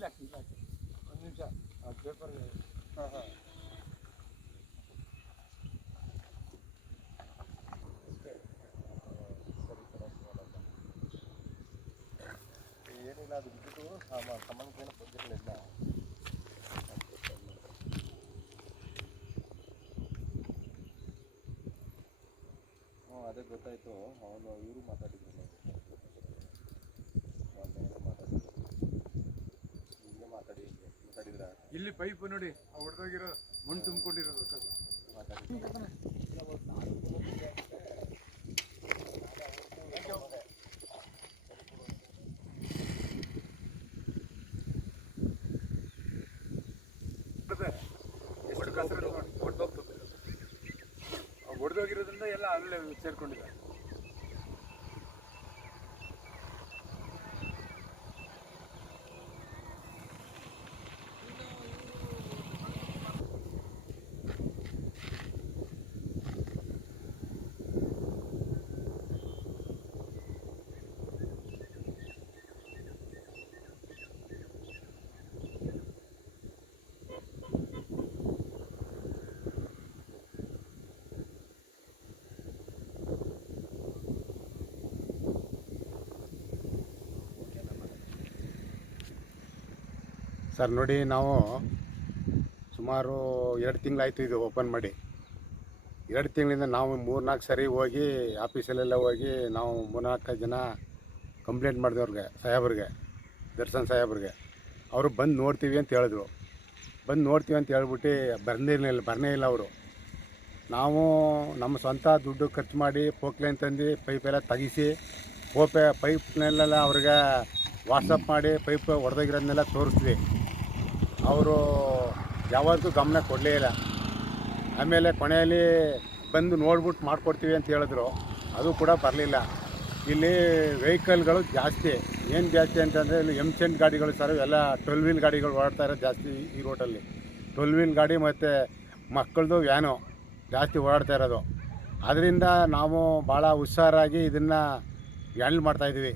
ಇಲ್ಲ ಇಲ್ಲ ಒಂದು ನಿಮಿಷ ಆ ಪೇಪರ್ ಹಾಂ ಹಾಂ. ಏನಿಲ್ಲ ಅದು ಬಿಟ್ಟು ಸಂಬಂಧಪಟ್ಟ ಇಲ್ಲ ಹ್ಞೂ ಅದೇ ಗೊತ್ತಾಯಿತು. ಅವನು ಇವರು ಮಾತಾಡಿದ್ರು ಹಿಂಗೆ ಮಾತಾಡಿ ಮಾತಾಡಿದ್ರ ಇಲ್ಲಿ ಪೈಪ್ ನೋಡಿ ಆ ಹೊಡೆದೋಗಿರೋ ಮಣ್ಣು ತುಂಬಿಕೊಂಡಿರೋದು ಕಸ ಹೊಡೆದೋಗಿರೋದ್ರಿಂದ ಎಲ್ಲ ಅಲ್ಲೇ ಸೇರ್ಕೊಂಡಿದೆ ಸರ್, ನೋಡಿ ನಾವು ಸುಮಾರು ಎರಡು ತಿಂಗಳಾಯ್ತು ಇದು ಓಪನ್ ಮಾಡಿ. ಎರಡು ತಿಂಗಳಿಂದ ನಾವು ಮೂರ್ನಾಲ್ಕು ಸರಿ ಹೋಗಿ ಆಫೀಸಲ್ಲೆಲ್ಲ ಹೋಗಿ ನಾವು ಮೂರ್ನಾಲ್ಕು ಜನ ಕಂಪ್ಲೇಂಟ್ ಮಾಡಿದವ್ರಿಗೆ, ಸಾಹೇಬ್ರಿಗೆ, ದರ್ಶನ್ ಸಾಹೇಬ್ರಿಗೆ. ಅವರು ಬಂದು ನೋಡ್ತೀವಿ ಅಂತ ಹೇಳಿದ್ರು. ಬಂದು ನೋಡ್ತೀವಿ ಅಂತ ಹೇಳ್ಬಿಟ್ಟು ಬರ್ನಿರ್ಲಿಲ್ಲ ಬರನೇ ಇಲ್ಲ ಅವರು. ನಾವು ನಮ್ಮ ಸ್ವಂತ ದುಡ್ಡು ಖರ್ಚು ಮಾಡಿ ಪೋಕ್ಲೈನ್ ತಂದು ಪೈಪೆಲ್ಲ ತೆಗಿಸಿ, ಪೋಪೆ ಪೈಪ್ನೆಲ್ಲ ಅವ್ರಿಗೆ ವಾಟ್ಸಪ್ ಮಾಡಿ ಪೈಪ್ ಹೊಡೆದೋಗಿರೋದನ್ನೆಲ್ಲ ತೋರಿಸ್ದ್ವಿ. ಅವರು ಯಾವತ್ತೂ ಗಮನ ಕೊಡಲೇ ಇಲ್ಲ. ಆಮೇಲೆ ಕೊನೆಯಲ್ಲಿ ಬಂದು ನೋಡ್ಬಿಟ್ಟು ಮಾಡಿಕೊಡ್ತೀವಿ ಅಂತ ಹೇಳಿದ್ರು. ಅದು ಕೂಡ ಬರಲಿಲ್ಲ. ಇಲ್ಲಿ ವೆಹಿಕಲ್ಗಳು ಜಾಸ್ತಿ. ಏನು ಜಾಸ್ತಿ ಅಂತಂದರೆ ಇಲ್ಲಿ ಎಂ ಸೆಂಟ್ ಗಾಡಿಗಳು ಸರ್ ಎಲ್ಲ ಟ್ವೆಲ್ ವೀಲ್ ಗಾಡಿಗಳು ಓಡಾಡ್ತಾ ಇರೋದು ಜಾಸ್ತಿ ಈ ರೋಡಲ್ಲಿ ಟ್ವೆಲ್ ವೀಲ್ ಗಾಡಿ ಮತ್ತು ಮಕ್ಕಳದು ವ್ಯಾನು ಜಾಸ್ತಿ ಓಡಾಡ್ತಾ ಇರೋದು. ಅದರಿಂದ ನಾವು ಭಾಳ ಹುಷಾರಾಗಿ ಇದನ್ನು ಹ್ಯಾಂಡಲ್ ಮಾಡ್ತಾಯಿದ್ದೀವಿ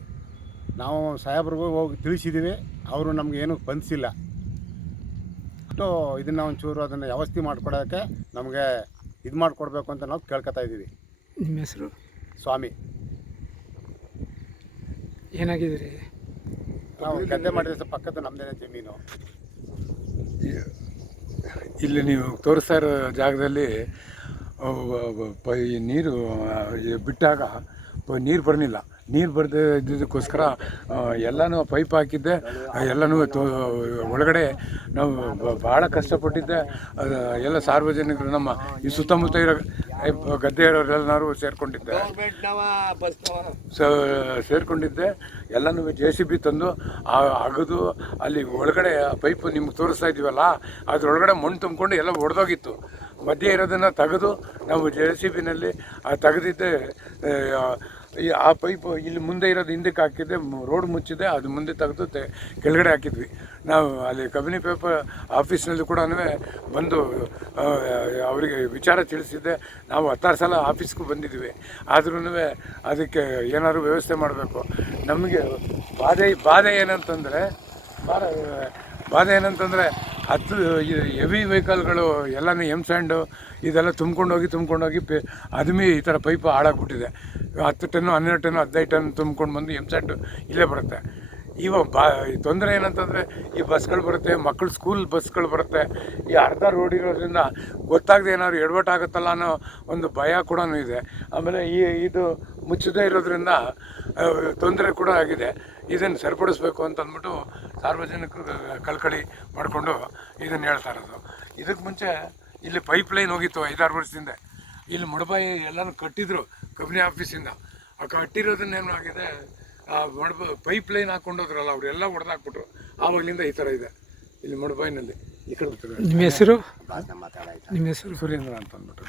ನಾವು ಸಾಹೇಬ್ರಿಗೂ ಹೋಗಿ ತಿಳಿಸಿದ್ದೀವಿ. ಅವರು ನಮಗೇನು ಬಂದಿಸಿಲ್ಲ ಅಷ್ಟು ಇದನ್ನು ಒಂಚೂರು ಅದನ್ನು ವ್ಯವಸ್ಥೆ ಮಾಡಿಕೊಡೋಕ್ಕೆ ನಮಗೆ ಇದು ಮಾಡಿಕೊಡ್ಬೇಕು ಅಂತ ನಾವು ಕೇಳ್ಕೊತಾ ಇದ್ದೀವಿ. ನಿಮ್ಮ ಹೆಸರು? ಸ್ವಾಮಿ. ಏನಾಗಿದ್ದೀರಿ? ನಾವು ಗದ್ದೆ ಮಾಡಿದ್ರೆ ಸರ್ ಪಕ್ಕದ ನಮ್ಮದೇ ಜಮೀನು. ಇಲ್ಲಿ ನೀವು ತೋರಿಸ್ತಾ ಇರೋ ಜಾಗದಲ್ಲಿ ಪ- ಈ ನೀರು ಬಿಟ್ಟಾಗ ಪ- ನೀರು ಬರಲಿಲ್ಲ. ನೀರು ಬರದೇ ಇದ್ದಿದ್ದಕ್ಕೋಸ್ಕರ ಎಲ್ಲನೂ ಪೈಪ್ ಹಾಕಿದ್ದೆ. ಎಲ್ಲನೂ ಒಳಗಡೆ ನಾವು ಭಾಳ ಕಷ್ಟಪಟ್ಟಿದ್ದೆ. ಎಲ್ಲ ಸಾರ್ವಜನಿಕರು ನಮ್ಮ, ಈ ಸುತ್ತಮುತ್ತ ಇರೋ ಗದ್ದೆ ಇರೋರೆಲ್ಲರೂ ಸೇರಿಕೊಂಡಿದ್ದೆ. ಸೇರಿಕೊಂಡಿದ್ದೆ. ಎಲ್ಲನೂ ಜೆ ಸಿ ಬಿ ತಂದು ಅಗದು, ಅಲ್ಲಿ ಒಳಗಡೆ ಪೈಪ್ ನಿಮ್ಗೆ ತೋರಿಸ್ತಾ ಇದ್ದೀವಲ್ಲ, ಅದ್ರೊಳಗಡೆ ಮಣ್ಣು ತುಂಬಿಕೊಂಡು ಎಲ್ಲ ಒಡೆದೋಗಿತ್ತು. ಮಧ್ಯೆ ಇರೋದನ್ನು ತೆಗೆದು, ನಾವು ಜೆ ಸಿ ಬಿನಲ್ಲಿ ತೆಗೆದಿದ್ದೆ. ಈ ಆ ಪೈಪು ಇಲ್ಲಿ ಮುಂದೆ ಇರೋದು ಹಿಂದಕ್ಕೆ ಹಾಕಿದ್ದೆ, ರೋಡ್ ಮುಚ್ಚಿದೆ, ಅದು ಮುಂದೆ ತೆಗೆದು ಕೆಳಗಡೆ ಹಾಕಿದ್ವಿ. ನಾವು ಅಲ್ಲಿ ಕಬಿನಿ ಪೇಪರ್ ಆಫೀಸ್ನಲ್ಲಿ ಕೂಡ ಬಂದು ಅವರಿಗೆ ವಿಚಾರ ತಿಳಿಸಿದ್ದೆ. ನಾವು ಹತ್ತಾರು ಸಲ ಆಫೀಸ್ಗೂ ಬಂದಿದ್ವಿ. ಆದ್ರೂ ಅದಕ್ಕೆ ಏನಾದ್ರು ವ್ಯವಸ್ಥೆ ಮಾಡಬೇಕು. ನಮಗೆ ಬಾಧೆ ಬಾಧೆ ಏನಂತಂದರೆ ಬಾಧೆ ಏನಂತಂದರೆ ಹತ್ತು ಹೆವಿ ವೆಹಿಕಲ್ಗಳು ಎಲ್ಲನೂ ಎಂ ಸ್ಯಾಂಡು ಇದೆಲ್ಲ ತುಂಬ್ಕೊಂಡೋಗಿ ತುಂಬ್ಕೊಂಡೋಗಿ, ಪೆ, ಅದ್ಮಿ ಈ ಥರ ಪೈಪ್ ಹಾಳಾಗ್ಬಿಟ್ಟಿದೆ. ಹತ್ತು ಟನ್ನು, ಹನ್ನೆರಡು ಟನ್ನು, ಹದಿನೈದು ಟನ್ ತುಂಬ್ಕೊಂಡು ಬಂದು ಎಂ ಸ್ಯಾಂಡು ಇಲ್ಲೇ ಬರುತ್ತೆ. ಇವ ಬಾ ತೊಂದರೆ ಏನಂತಂದರೆ, ಈ ಬಸ್ಗಳು ಬರುತ್ತೆ ಮಕ್ಕಳು ಸ್ಕೂಲ್ ಬಸ್ಗಳು ಬರುತ್ತೆ. ಈ ಅರ್ಧ ರೋಡ್ ಇರೋದ್ರಿಂದ ಗೊತ್ತಾಗದೆ ಏನಾದ್ರು ಎಡವಟ್ಟಾಗುತ್ತಲ್ಲ ಅನ್ನೋ ಒಂದು ಭಯ ಕೂಡ ಇದೆ. ಆಮೇಲೆ ಈ, ಇದು ಮುಚ್ಚದೇ ಇರೋದ್ರಿಂದ ತೊಂದರೆ ಕೂಡ ಆಗಿದೆ. ಇದನ್ನು ಸರಿಪಡಿಸ್ಬೇಕು ಅಂತ ಅಂದ್ಬಿಟ್ಟು ಸಾರ್ವಜನಿಕರು ಕಳ್ಕಳಿ ಮಾಡಿಕೊಂಡು ಇದನ್ನು ಹೇಳ್ತಾ ಇರೋದು. ಇದಕ್ಕೆ ಮುಂಚೆ ಇಲ್ಲಿ ಪೈಪ್ ಲೈನ್ ಹೋಗಿತ್ತು ಐದಾರು ವರ್ಷದಿಂದ. ಇಲ್ಲಿ ಮುಡಬಾಯಿ ಎಲ್ಲನೂ ಕಟ್ಟಿದ್ರು ಕಂಪ್ನಿ ಆಫೀಸಿಂದ ಆ ಕಟ್ಟಿರೋದನ್ನ ಏನಾಗಿದೆ ಪೈಪ್ ಲೈನ್ ಹಾಕೊಂಡೋದ್ರಲ್ಲ ಅವರೆಲ್ಲ ಹೊಡೆದಾಕ್ಬಿಟ್ರು ಆವಾಗಲಿಂದ ಈ ಥರ ಇದೆ. ಇಲ್ಲಿ ಮಡಬಾಯಿನಲ್ಲಿ. ಈ ಕಡೆ ನಿಮ್ಮ ಹೆಸರು? ನಿಮ್ಮ ಹೆಸರು ಸುರೇಂದ್ರ ಅಂತ ಅಂದ್ಬಿಟ್ಟು.